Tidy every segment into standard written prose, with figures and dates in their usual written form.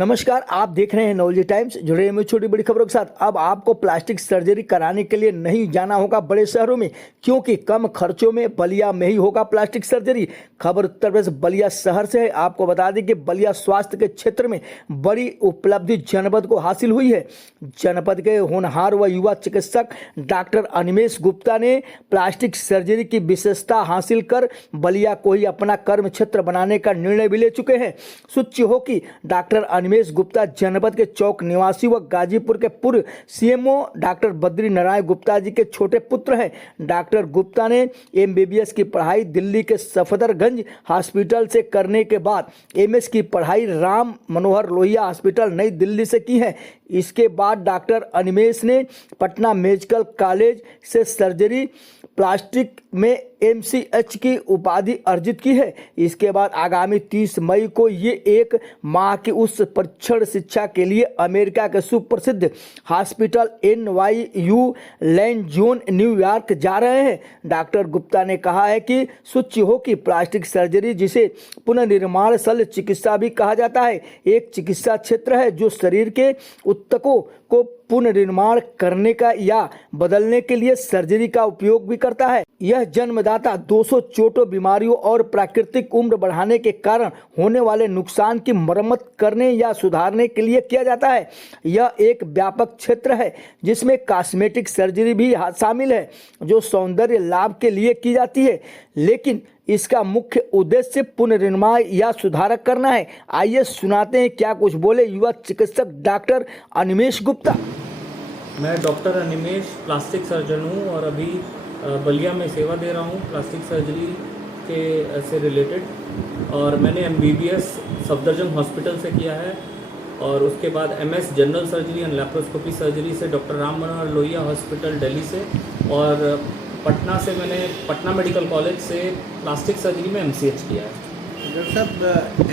नमस्कार, आप देख रहे हैं नवलजी टाइम्स। जुड़े हैं छोटी बड़ी खबरों के साथ। अब आपको प्लास्टिक सर्जरी कराने के लिए नहीं जाना होगा बड़े शहरों में, क्योंकि कम खर्चों में बलिया में ही होगा प्लास्टिक सर्जरी। खबर उत्तर प्रदेश बलिया शहर से है। आपको बता दें कि बलिया स्वास्थ्य के क्षेत्र में बड़ी उपलब्धि जनपद को हासिल हुई है। जनपद के होनहार व युवा चिकित्सक डॉक्टर अनिमेश गुप्ता ने प्लास्टिक सर्जरी की विशेषता हासिल कर बलिया को ही अपना कर्म क्षेत्र बनाने का निर्णय भी ले चुके हैं। सूची हो कि डॉक्टर अनिमेश गुप्ता जनपद के चौक निवासी व गाजीपुर के पूर्व सीएमओ डॉक्टर बद्री नारायण गुप्ता जी के छोटे पुत्र हैं। डॉक्टर गुप्ता ने एमबीबीएस की पढ़ाई दिल्ली के सफदरगंज हॉस्पिटल से करने के बाद एमएस की पढ़ाई राम मनोहर लोहिया हॉस्पिटल नई दिल्ली से की है। इसके बाद डॉक्टर अनिमेश ने पटना मेडिकल कॉलेज से सर्जरी प्लास्टिक में एमसीएच की उपाधि अर्जित की है। इसके बाद आगामी 30 मई को ये एक माह की उस प्रशिक्षण शिक्षा के लिए अमेरिका के सुप्रसिद्ध hospital NYU land zone New York जा रहे हैं। डॉक्टर गुप्ता ने कहा है कि सूची हो कि प्लास्टिक सर्जरी, जिसे पुनर्निर्माण शल्य चिकित्सा भी कहा जाता है, एक चिकित्सा क्षेत्र है जो शरीर के ऊतकों को पुनर्निर्माण करने का या बदलने के लिए सर्जरी का उपयोग भी करता है। यह जन्मदाता 200 चोटों, बीमारियों और प्राकृतिक उम्र बढ़ाने के कारण होने वाले नुकसान की मरम्मत करने या सुधारने के लिए किया जाता है। यह एक व्यापक क्षेत्र है जिसमें कॉस्मेटिक सर्जरी भी शामिल है, जो सौंदर्य लाभ के लिए की जाती है, लेकिन इसका मुख्य उद्देश्य पुनर्निर्माण या सुधार करना है। आइए सुनाते हैं क्या कुछ बोले युवा चिकित्सक डॉक्टर अनिमेश गुप्ता। मैं डॉक्टर अनिमेश प्लास्टिक सर्जन हूँ और अभी बलिया में सेवा दे रहा हूँ प्लास्टिक सर्जरी के से रिलेटेड। और मैंने MBBS सफदरजंग हॉस्पिटल से किया है और उसके बाद MS general surgery and laparoscopy surgery से डॉक्टर राम मनोहर लोहिया हॉस्पिटल दिल्ली से, और पटना से मैंने पटना मेडिकल कॉलेज से प्लास्टिक सर्जरी में MCH किया है। डॉक्टर साहब,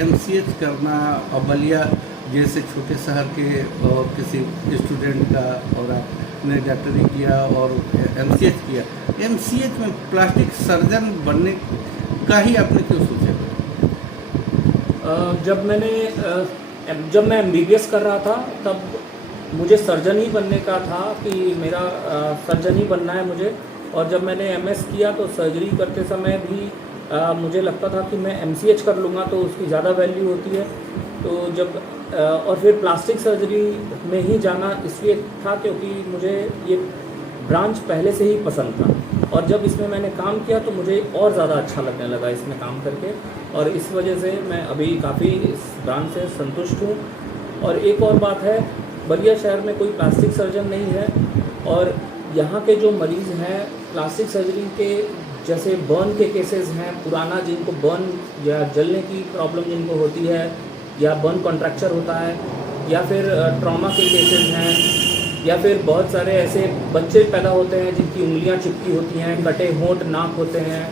MCH करना और बलिया जैसे छोटे शहर के और किसी स्टूडेंट का, और आपने डॉक्टरी किया और MCH किया, MCH में प्लास्टिक सर्जन बनने का ही आपने क्यों सोचा? जब मैं MBBS कर रहा था तब मुझे सर्जन ही बनने का था कि मेरा सर्जन ही बनना है मुझे। और जब मैंने MS किया तो सर्जरी करते समय भी मुझे लगता था कि मैं MCH कर लूँगा तो उसकी ज़्यादा वैल्यू होती है। तो जब और फिर प्लास्टिक सर्जरी में ही जाना इसलिए था क्योंकि मुझे ये ब्रांच पहले से ही पसंद था, और जब इसमें मैंने काम किया तो मुझे और ज़्यादा अच्छा लगने लगा इसमें काम करके, और इस वजह से मैं अभी काफ़ी इस ब्रांच से संतुष्ट हूँ। और एक और बात है, बलिया शहर में कोई प्लास्टिक सर्जन नहीं है, और यहाँ के जो मरीज़ हैं प्लास्टिक सर्जरी के, जैसे बर्न के केसेस हैं, पुराना जिनको बर्न या जलने की प्रॉब्लम जिनको होती है, या बर्न कॉन्ट्रैक्चर होता है, या फिर ट्रॉमा के केसेस हैं, या फिर बहुत सारे ऐसे बच्चे पैदा होते हैं जिनकी उंगलियां चिपकी होती हैं, कटे होंठ नाक होते हैं,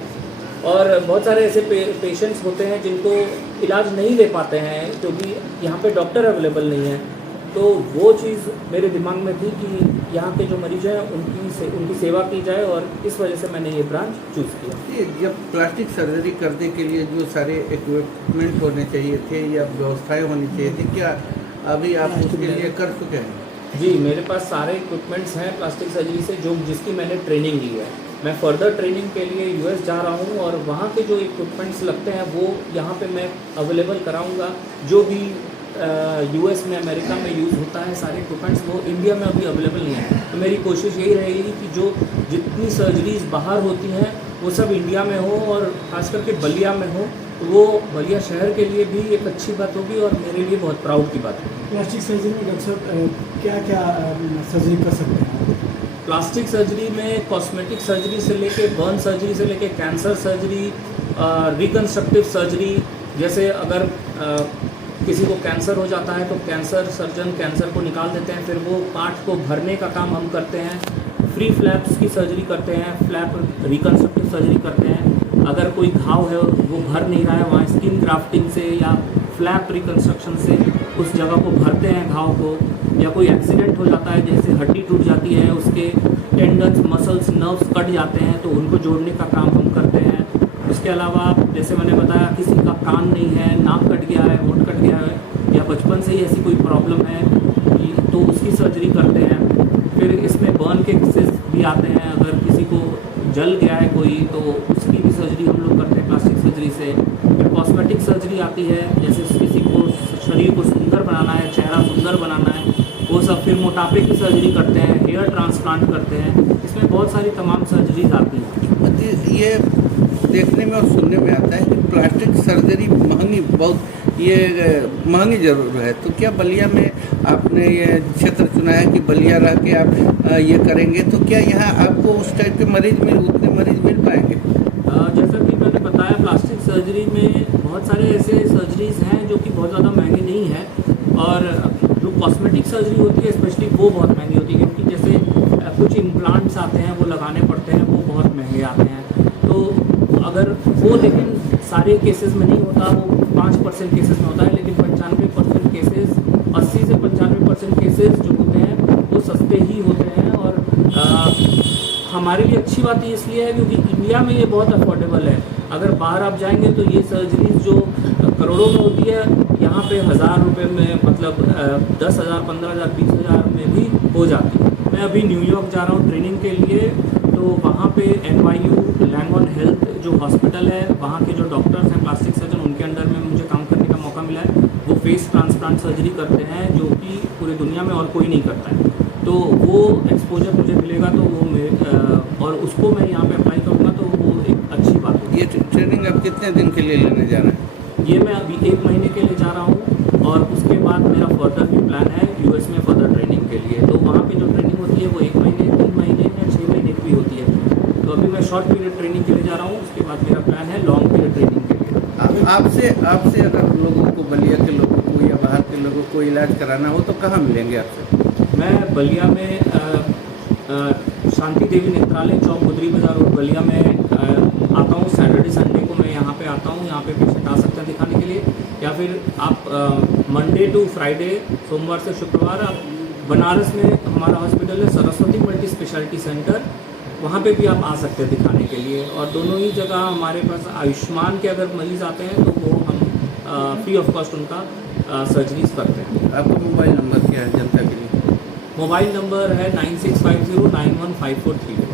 और बहुत सारे ऐसे पेशेंट्स होते हैं जिनको इलाज नहीं ले पाते हैं क्योंकि यहाँ पे डॉक्टर अवेलेबल नहीं है। तो वो चीज़ मेरे दिमाग में थी कि यहाँ के जो मरीज हैं उनकी सेवा की जाए, और इस वजह से मैंने ये ब्रांच चूज़ किया। ये जब प्लास्टिक सर्जरी करने के लिए जो सारे इक्विपमेंट होने चाहिए थे या व्यवस्थाएं होनी चाहिए थी, क्या अभी आप उसके लिए कर चुके हैं? जी, मेरे पास सारे इक्विपमेंट्स हैं प्लास्टिक सर्जरी से, जिसकी मैंने ट्रेनिंग ली है। मैं फर्दर ट्रेनिंग के लिए US जा रहा हूँ, और वहाँ के जो इक्विपमेंट्स लगते हैं वो यहाँ पे मैं अवेलेबल कराऊँगा। जो भी US में, अमेरिका में यूज़ होता है सारे इक्विपमेंट्स, वो इंडिया में अभी अवेलेबल नहीं है। तो मेरी कोशिश यही रहेगी कि जो जितनी सर्जरीज बाहर होती हैं वो सब इंडिया में हो, और ख़ास करके बलिया में हो, तो वो बलिया शहर के लिए भी एक अच्छी बात होगी और मेरे लिए बहुत प्राउड की बात है। प्लास्टिक सर्जरी में डॉक्टर साहब क्या क्या सर्जरी कर सकते हैं? प्लास्टिक सर्जरी में कॉस्मेटिक सर्जरी से लेके बर्न सर्जरी से लेके कैंसर सर्जरी, रिकन्स्ट्रक्टिव सर्जरी, जैसे अगर किसी को कैंसर हो जाता है तो कैंसर सर्जन कैंसर को निकाल देते हैं, फिर वो पार्ट को भरने का काम हम करते हैं। फ्री फ्लैप्स की सर्जरी करते हैं, फ्लैप रिकन्स्ट्रक्टिव सर्जरी करते हैं। अगर कोई घाव है वो भर नहीं रहा है, वहाँ स्किन ग्राफ्टिंग से या फ्लैप रिकन्स्ट्रक्शन से उस जगह को भरते हैं घाव को। या कोई एक्सीडेंट हो जाता है, जैसे हड्डी टूट जाती है, उसके टेंडन्स, मसल्स, नर्व्स कट जाते हैं, तो उनको जोड़ने का काम हम करते हैं। उसके अलावा जैसे मैंने बताया, किसी का कान नहीं है, नाक कट गया है, होंठ कट गया है, या बचपन से ही ऐसी कोई प्रॉब्लम है तो उसकी सर्जरी करते हैं। फिर इसमें बर्न के केसेस भी आते हैं, अगर किसी को जल गया है कोई तो उसकी भी सर्जरी हम लोग करते हैं प्लास्टिक सर्जरी से। फिर कॉस्मेटिक सर्जरी आती है, जैसे किसी को शरीर को सुंदर बनाना है, चेहरा सुंदर बनाना है, वो सब। फिर मोटापे की सर्जरी करते हैं, हेयर ट्रांसप्लांट करते हैं, इसमें बहुत सारी तमाम सर्जरीज आती हैं। ये देखने में और सुनने में आता है कि प्लास्टिक सर्जरी महंगी, बहुत ये महंगी ज़रूर है। तो क्या बलिया में आपने ये क्षेत्र चुना है कि बलिया रह के आप ये करेंगे, तो क्या यहाँ आपको उस टाइप के मरीज उतने मरीज मिल पाएंगे? जैसा कि मैंने बताया, प्लास्टिक सर्जरी में बहुत सारे ऐसे सर्जरीज हैं जो कि बहुत ज़्यादा महंगी नहीं है, और जो कॉस्मेटिक सर्जरी होती है स्पेशली वो बहुत महंगी होती है, क्योंकि जैसे कुछ इम्प्लांट्स आते हैं वो लगाने पड़ते हैं, वो बहुत महंगे आते हैं। तो अगर वो, लेकिन सारे केसेस में नहीं होता, वो 5% केसेस में होता है, लेकिन 95% केसेस, 80 से 95% केसेस जो होते हैं वो सस्ते ही होते हैं। और हमारे लिए अच्छी बात ये इसलिए है क्योंकि इंडिया में ये बहुत अफोर्डेबल है। अगर बाहर आप जाएंगे तो ये सर्जरीज जो करोड़ों में होती है, यहाँ पे 1000 रुपये में, मतलब 10,000, 15,000, 20,000 में भी हो जाती है। मैं अभी न्यूयॉर्क जा रहा हूँ ट्रेनिंग के लिए, तो वहाँ पे NYU लैंगॉन हेल्थ जो हॉस्पिटल है, वहाँ के जो डॉक्टर्स हैं प्लास्टिक सर्जन, उनके अंडर में मुझे काम करने का मौका मिला है। वो फेस ट्रांसप्लांट सर्जरी करते हैं जो कि पूरी दुनिया में और कोई नहीं करता है। तो वो एक्सपोजर मुझे मिलेगा, तो वो और उसको मैं यहाँ पे अप्लाई करूँगा, तो वो एक अच्छी बात होगी। ये ट्रेनिंग आप कितने दिन के लिए लेने जा रहे हैं? ये मैं अभी 1 महीने के लिए जा रहा हूँ, और उसके बाद मेरा फर्दर भी प्लान है US में फर्दर ट्रेनिंग के लिए। तो वहाँ पे जो ट्रेनिंग होती है वो 1 महीने, 3 महीने या 6 महीने की भी होती है। तो अभी मैं शॉर्ट पीरियड ट्रेनिंग के लिए जा रहा हूँ, उसके बाद मेरा प्लान है लॉन्ग पीरियड ट्रेनिंग के लिए। आपसे अगर लोगों को, बलिया के लोगों को या बाहर के लोगों को इलाज कराना हो तो कहाँ मिलेंगे आपसे? मैं बलिया में शांति देवी नेत्रालय चौक, गुदरी बाजार रोड, बलिया में आता हूँ। सैटरडे संडे को मैं यहाँ पे आता हूँ। यहाँ पे पेशेंट आ सकते हैं दिखाने के लिए, या फिर आप मंडे टू फ्राइडे, सोमवार से शुक्रवार, आप बनारस में हमारा हॉस्पिटल है सरस्वती मल्टी स्पेशलिटी सेंटर, वहाँ पे भी आप आ सकते हैं दिखाने के लिए। और दोनों ही जगह हमारे पास आयुष्मान के अगर मरीज़ आते हैं तो वो हम फ्री ऑफ कॉस्ट उनका सर्जरीज करते हैं। आपका मोबाइल नंबर क्या है जनता के लिए? मोबाइल नंबर है 9650915435।